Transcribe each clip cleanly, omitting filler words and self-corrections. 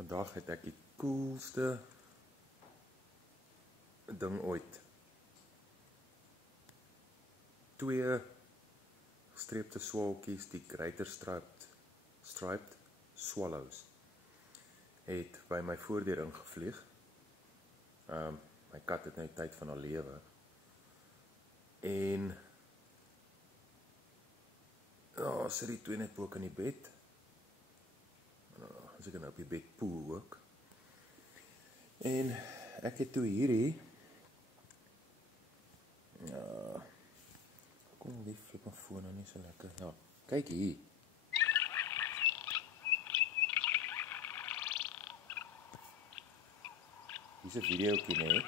Vandag het ek die coolste ding ooit. 2 gestreepte swalkies, die Greater Striped Swallows, het by my voordeur ingevlieg. My kat het nou tyd van haar lewe. En sit die 2 net ook in die bed. As ek nou op die bed poel ook. En ek het toe hierdie kom die flip my foon nou nie so lekker. Ja, kyk hier. Hier is 'n videoetjie, nee.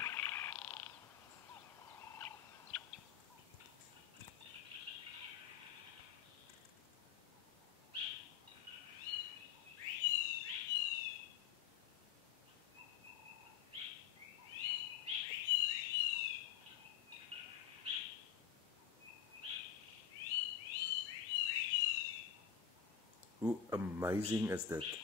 Hoe amazing is dit?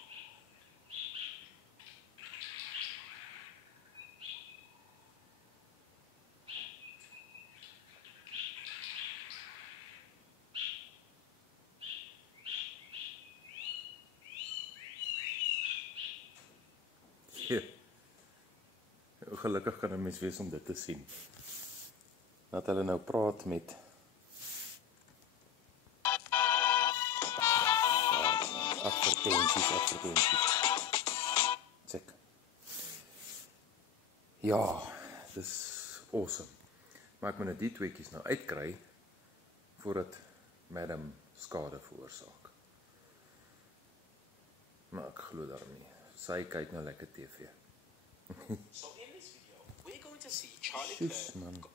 Gelukkig kan 'n mens wees om dit te sien. Dat hulle nou praat met advertenties. Check. Ja, dis awesome. Maar ek moet net die tweetjies nou uitkry voordat Madam skade veroorsaak. Maar ek glo daarom nie. Sy kyk nou lekker TV. So in this video, we're going to see Charlie Kirk